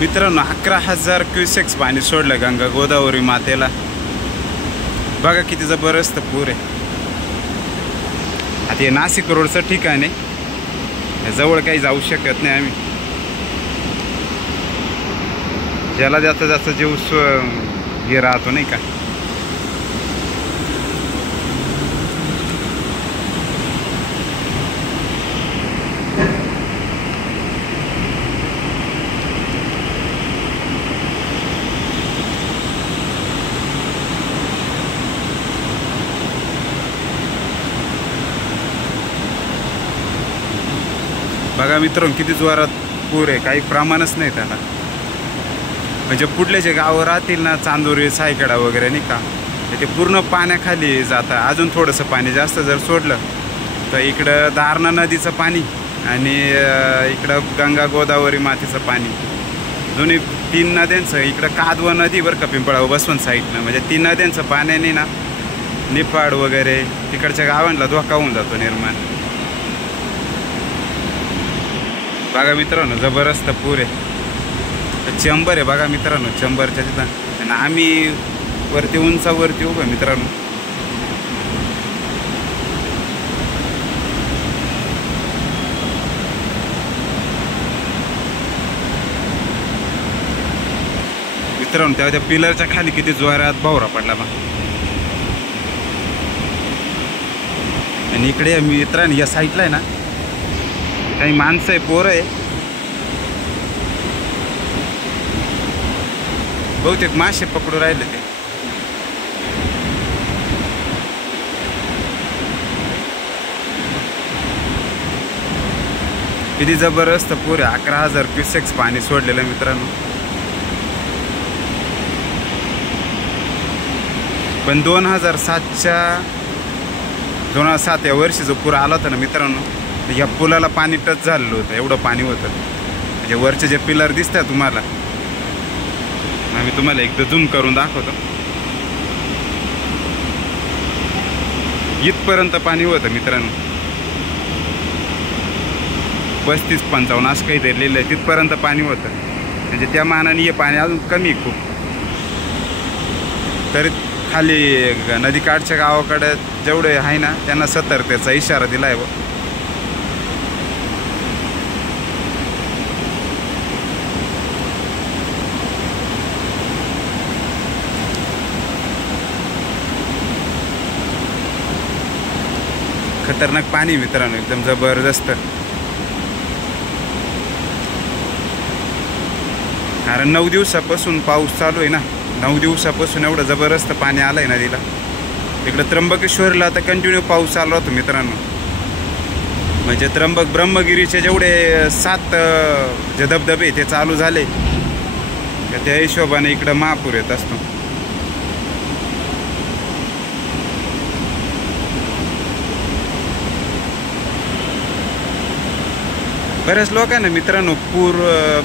मित्रांनो 11,000 क्युसेक्स पाणी सोडलं गंगा गोदावरी मातेला। बघा किती जबरदस्त पूर आहे। आता हे नाशिक रोडचं ठिकाण आहे, जवळ काही जाऊ शकत नाही आम्ही। ज्याला जास्त जास्त जीव हे राहतो नाही का। बघा मित्रांनो किती जोरात पूर आहे, काही प्रमाणच नाही त्याला। म्हणजे पुढले जे गावं राहतील ना, चांदोरी सायकडा वगैरे नाही का, ते पूर्ण पाण्याखाली जातं। अजून थोडंसं पाणी जास्त जर सोडलं तर इकडं दारणा नदीचं पाणी आणि इकडं गंगा गोदावरी मातेचं पाणी, दोन्ही 3 नद्यांचं। इकडं कादवा नदी बरं का, पिंपळाव बसवंत साईडनं, म्हणजे 3 नद्यांचं पाण्याने ना निफाड वगैरे तिकडच्या गावांना धोका होऊन जातो निर्माण। बघा मित्रांनो जबरदस्त पूर आहे। चेंबर आहे बघा मित्रांनो, चेंबरच्या तिथं, आणि आम्ही वरती उंचावरती उभं मित्रांनो। मित्रांनो त्या पिलरच्या खाली किती जोरात भावरा पडला बा। आणि इकडे मित्रांनो या साईडला आहे ना काही माणसं आहे, पोरं आहे, बहुतेक मासे पकडू राहिले ते। किती जबरदस्त पूर आहे। 11,000 क्युसेक्स पाणी सोडलेलं मित्रांनो। पण 2007 या वर्षी जो पूर आला होता ना मित्रांनो, या पुलाला पाणी टच झालेलं होतं, एवढं पाणी होतं। म्हणजे वरचे जे पिलर दिसतात तुम्हाला, मी तुम्हाला एकदा झूम करून दाखवतो, इथपर्यंत पाणी होतं मित्रांनो। 35-55 असं काही लिहिलं आहे, तिथपर्यंत पाणी होतं। म्हणजे त्या मानाने हे पाणी अजून कमी खूप। तरी खाली नदीकाठच्या गावाकडे जेवढे आहे ना त्यांना सतर्कतेचा इशारा दिला आहे व। खतरनाक पाणी मित्रांनो, एकदम जबरदस्त। कारण 9 दिवसापासून पाऊस चालू आहे ना, 9 दिवसापासून एवढं जबरदस्त पाणी आलंय नदीला। इकडं त्र्यंबकेश्वरला आता कंटिन्यू पाऊस चालू होतो मित्रांनो। म्हणजे ब्रह्मगिरीचे जेवढे 7 जे धबधबे ते चालू झाले, त्या हिशोबाने इकडं महापूर येत असतो। बऱ्याच लोकांना मित्रांनो पूर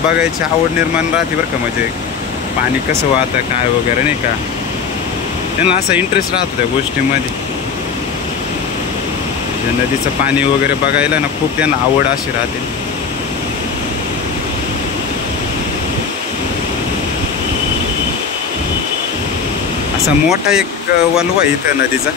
बघायची आवड निर्माण राहते बरं का। म्हणजे पाणी कसं वाहतं काय वगैरे नाही का, त्यांना असा इंटरेस्ट राहतो त्या गोष्टीमध्ये। नदीचं पाणी वगैरे बघायला ना खूप त्यांना आवड अशी राहते। असा मोठा एक वलवा इथं नदीचा।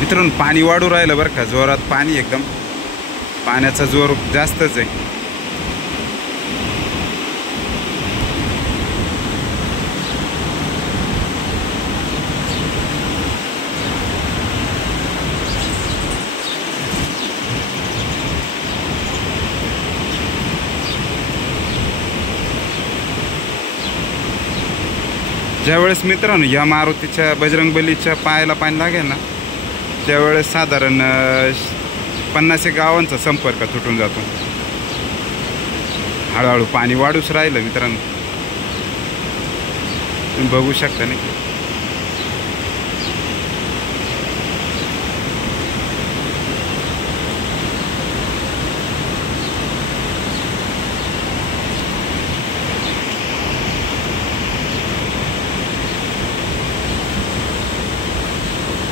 मित्रांनो पाणी वाढू राहिलं बरं का, जोरात पाणी, एकदम पाण्याचा जोर जास्तच आहे। ज्यावेळेस मित्रांनो या मारुतीच्या बजरंगबलीच्या पायाला पाणी लागेल ना, त्यावेळेस साधारण 50 गावांचा संपर्क तुटून जातो। हळूहळू पाणी वाढूच राहिलं मित्रांनो, तुम्ही बघू शकता नाही।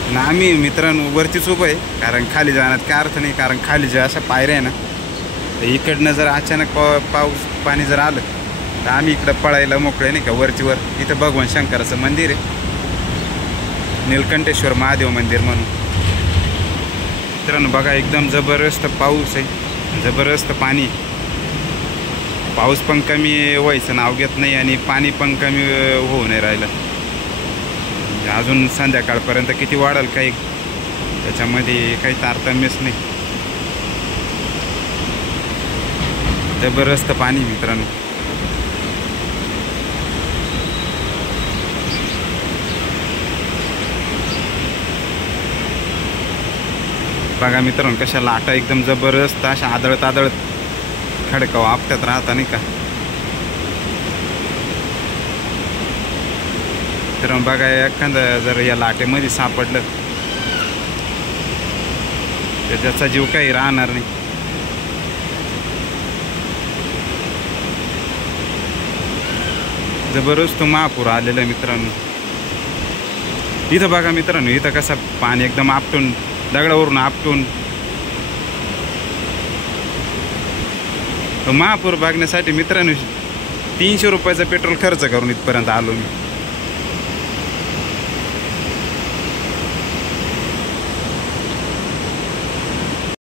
आणि आम्ही मित्रांनो वरतीच उभं आहे, कारण खाली जाण्यात काय अर्थ नाही. कारण खाली ज्या अशा पायऱ्या आहे ना, तर इकडनं जर अचानक पाऊस पाणी जर आलं तर आम्ही इकडं पळायला मोकळे नाही का वरचीवर. इथं भगवान शंकराचं मंदिर आहे, नीलकंठेश्वर महादेव मंदिर म्हणून. मित्रांनो बघा एकदम जबरदस्त पाऊस आहे, जबरदस्त पाणी. पाऊस पण कमी व्हायचं नाव घेत नाही आणि पाणी पण कमी होऊ नाही राहिलं. अजून संध्याकाळपर्यंत किती वाढेल काही त्याच्यामध्ये काही तारतम्यच नाही. जबरदस्त पाणी मित्रांनो. बघा मित्रांनो कशा लाटा एकदम जबरदस्त अशा आदळत आदळत खडकाव आपटत राहता नाही का. तर बघा एखादं जर या लाटेमध्ये सापडलं तर त्याचा जीव काही राहणार नाही. जबरदस्त महापूर आलेला आहे मित्रांनो. इथं बघा मित्रांनो, इथं कसं पाणी एकदम आपटून दगडावरून आपटून. महापूर बघण्यासाठी मित्रांनो 300 रुपयाचा पेट्रोल खर्च करून इथपर्यंत आलो मी.